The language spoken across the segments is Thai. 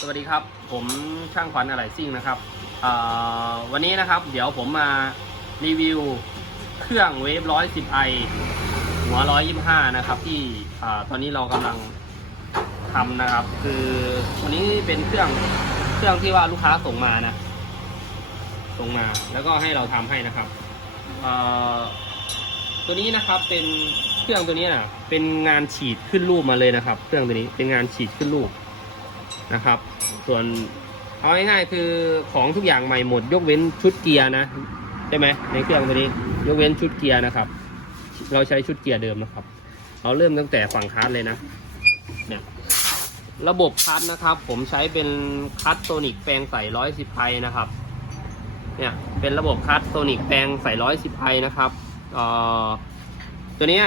สวัสดีครับ ผมช่างขวัญอะไรซิ่งนะครับวันนี้นะครับ เดี๋ยวผมมารีวิวเครื่องเวฟร้อยสิบไอหัวร้อยยี่ห้านะครับ ที่อตอนนี้เรากำลังทำนะครับ คือวันนี้เป็นเครื่องเครื่องที่ว่าลูกค้าส่งมานะ ส่งมาแล้วก็ให้เราทำให้นะครับตัวนี้นะครับเป็นเครื่องตัวนี้นะเป็นงานฉีดขึ้นรูปมาเลยนะครับ เครื่องตัวนี้เป็นงานฉีดขึ้นรูป นะครับ ส่วนเอาง่ายๆคือของทุกอย่างใหม่หมด ยกเว้นชุดเกียร์นะใช่ไหมในเครื่องตัวนี้ยกเว้นชุดเกียร์นะครับ เราใช้ชุดเกียร์เดิมนะครับ เราเริ่มตั้งแต่ฝั่งคัสเลยนะเนี่ยระบบคัสนะครับ ผมใช้เป็นคัสโซนิกแปลงใส่ร้อยสิบไพนะครับเนี่ยเป็นระบบคัสโซนิกแปลงใส่ร้อยสิบไพนะครับเอ่อตัวเนี้ย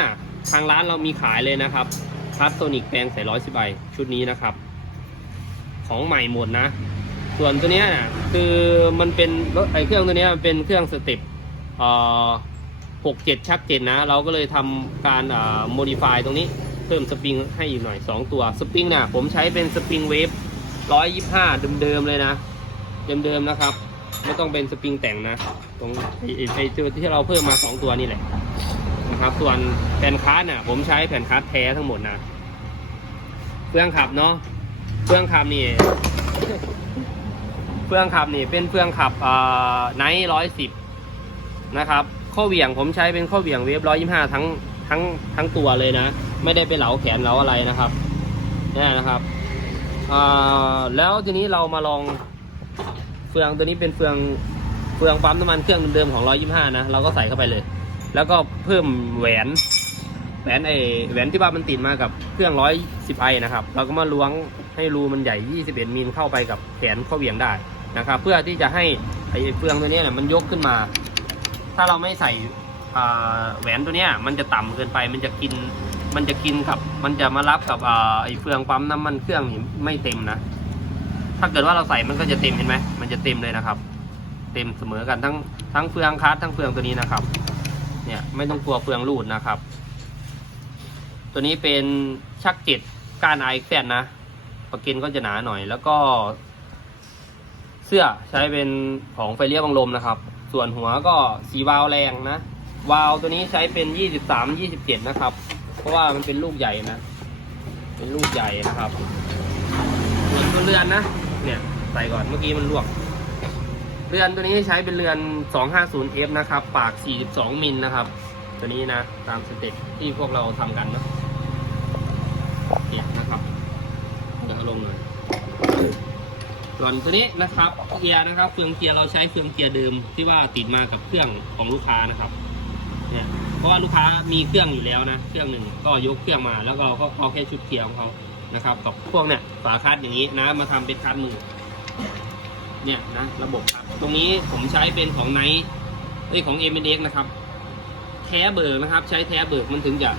ทางร้านเรามีขายเลยนะครับคัสโซนิกแปลงใส่ร้อยสิบไพชุดนี้นะครับ ของใหม่หมดนะ ส่วนตัวเนี้ยคือมันเป็นรถไอเครื่องตัวเนี้ยมันเป็นเครื่องสเต็ปหกเจ็ดชักเจ็ดนะ เราก็เลยทำการโมดิฟายตรงนี้เพิ่มสปริงให้อีกหน่อย 2 ตัวสปริงน่ะผมใช้เป็นสปริงเวฟร้อยยี่ห้าเดิมๆเลยนะ เดิมๆนะครับ ไม่ต้องเป็นสปริงแต่งนะ ตรงไอไอ้ตัวที่เราเพิ่มมา 2 ตัวนี่แหละนะครับ ส่วนแผ่นคัสน่ะผมใช้แผ่นคัสแท้ทั้งหมดนะเครื่องขับเนาะ เฟืองขับนี่ เฟืองขับนี่เป็นเฟืองขับไนท์ร้อยสิบนะครับ ข้อเหวี่ยงผมใช้เป็นข้อเหวี่ยงเวฟร้อยยี่ห้าทั้งทั้งทั้งตัวเลยนะ ไม่ได้ไปเหลาแขนเหลาอะไรนะครับนี่นะครับแล้วทีนี้เรามาลองเฟืองตัวนี้เป็นเฟืองเฟืองปั๊มน้ำมันเครื่องเดิมๆของร้อยยี่ห้านะ เราก็ใส่เข้าไปเลย แล้วก็เพิ่มแหวน แหวนไอแหวนที่ว่ามันติดมากับเครื่องร้อยสิบไอนะครับ เราก็มาล้วงให้รูมันใหญ่ 21มิลเข้าไปกับแขนข้อเหวี่ยงได้นะครับ เพื่อที่จะให้ไอเฟืองตัวนี้เนี่ยมันยกขึ้นมา ถ้าเราไม่ใส่แหวนตัวเนี้ยมันจะต่ำเกินไป มันจะกิน มันจะกินกับ มันจะมารับกับอ่าไอเฟืองปั๊มน้ำมันเครื่องนี่ไม่เต็มนะ ถ้าเกิดว่าเราใส่มันก็จะเต็มเห็นไหมมันจะเต็มเลยนะครับ เต็มเสมอกันทั้งทั้งเฟืองคัสทั้งเฟืองตัวนี้นะครับ เนี่ยไม่ต้องกลัวเฟืองรูดนะครับ ตัวนี้เป็นชักจ็ดก้านไอแซดนะประกินก็จะหนาหน่อย แล้วก็ เสื้อใช้เป็นของไฟเลี้ยบังลมนะครับ ส่วนหัวก็สีวาล์วแรงนะ วาล์วตัวนี้ใช้เป็น23 27นะครับ เพราะว่ามันเป็นลูกใหญ่นะ เป็นลูกใหญ่นะครับส่วนตัวเรือนนะ เนี่ยใส่ก่อนเมื่อกี้มันลวก เรือนตัวนี้ใช้เป็นเรือน 250F นะครับ ปาก 42 มิลนะครับ ตัวนี้นะ ตามสเต็ปที่พวกเราทำกันเนาะ เนี่ยนะครับเดี๋ยวลงเลยส่วนตัวนี้นะครับเกียร์นะครับเฟืองเกียร์เราใช้เฟืองเกียร์เดิมที่ว่าติดมากับเครื่องของลูกค้านะครับเนี่ยเพราะว่าลูกค้ามีเครื่องอยู่แล้วนะเครื่องหนึ่งก็ยกเครื่องมาแล้วเราก็เอาแค่ชุดเกียร์ของเขานะครับ กับพวกเนี่ยฝาคัดอย่างนี้นะมาทำเป็นคัดมือเนี่ยนะระบบครับตรงนี้ผมใช้เป็นของไนท์เอ้ยของ m อ็กนะครับ แท้เบิกนะครับ ใช้แท้เบิกมันถึงจะ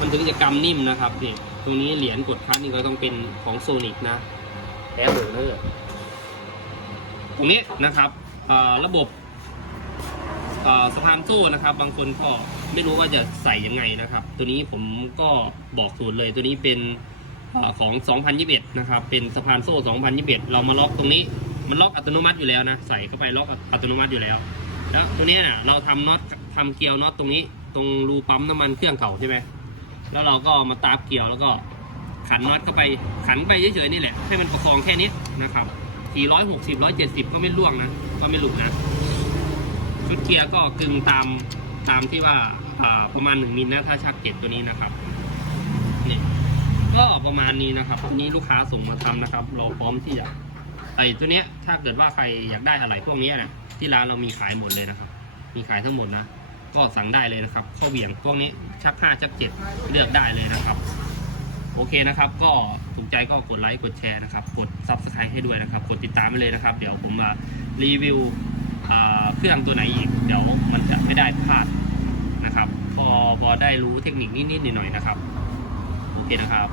มันถึงจะกำนิ่มนะครับนี่ ตรงนี้เหรียญกดคัดนี่ก็ต้องเป็นของโซนิกนะแท้เบิกเลยตรงนี้นะครับระบบสะพานโซ่นะครับ บางคนก็ไม่รู้ว่าจะใส่ยังไงนะครับ ตัวนี้ผมก็บอกสูตรเลยตัวนี้เป็นอของ 2021 นะครับ เป็นสะพานโซ่ 2021 เรามาล็อกตรงนี้ มันล็อกอัตโนมัติอยู่แล้วนะ ใส่เข้าไปล็อกอัตโนมัติอยู่แล้ว แล้วตัวนี้ยน่ะเราทำน็อตทำเกลียวน็อตตรงนี้ ตรงรูปั๊มน้ำมันเครื่องเก่าใช่ไหม แล้วเราก็มาตาบเกลียวแล้วก็ขันน็อตเข้าไปขันไปเฉยๆนี่แหละให้มันประคองแค่นี้นะครับ460 170 ก็ไม่ล่วงนะ ก็ไม่หลุดนะ ชุดเกียร์ก็กึ่งตามตามที่ว่าประมาณ 1มิลนะถ้าชักเก็ตตัวนี้นะครับนี่ก็ประมาณนี้นะครับนี้ลูกค้าส่งมาทำนะครับ เราพร้อมที่จะไอ้ตัวเนี้ยถ้าเกิดว่าใครอยากได้อะไรพวกนี้นะที่ร้านเรามีขายหมดเลยนะครับ มีขายทั้งหมดนะ ก็สั่งได้เลยนะครับข้อเหวี่ยงพวกนี้ชัก 5 ชัก 7 เลือกได้เลยนะครับ โอเคนะครับ ก็ถูกใจก็กดไลค์กดแชร์นะครับ กด Subscribe ให้ด้วยนะครับ กดติดตามไปเลยนะครับ เดี๋ยวผมมารีวิวเครื่องตัวไหนอีกเดี๋ยวมันจะไม่ได้พลาดนะครับ พอพอได้รู้เทคนิคนิดๆหน่อยๆนะครับ โอเคนะครับ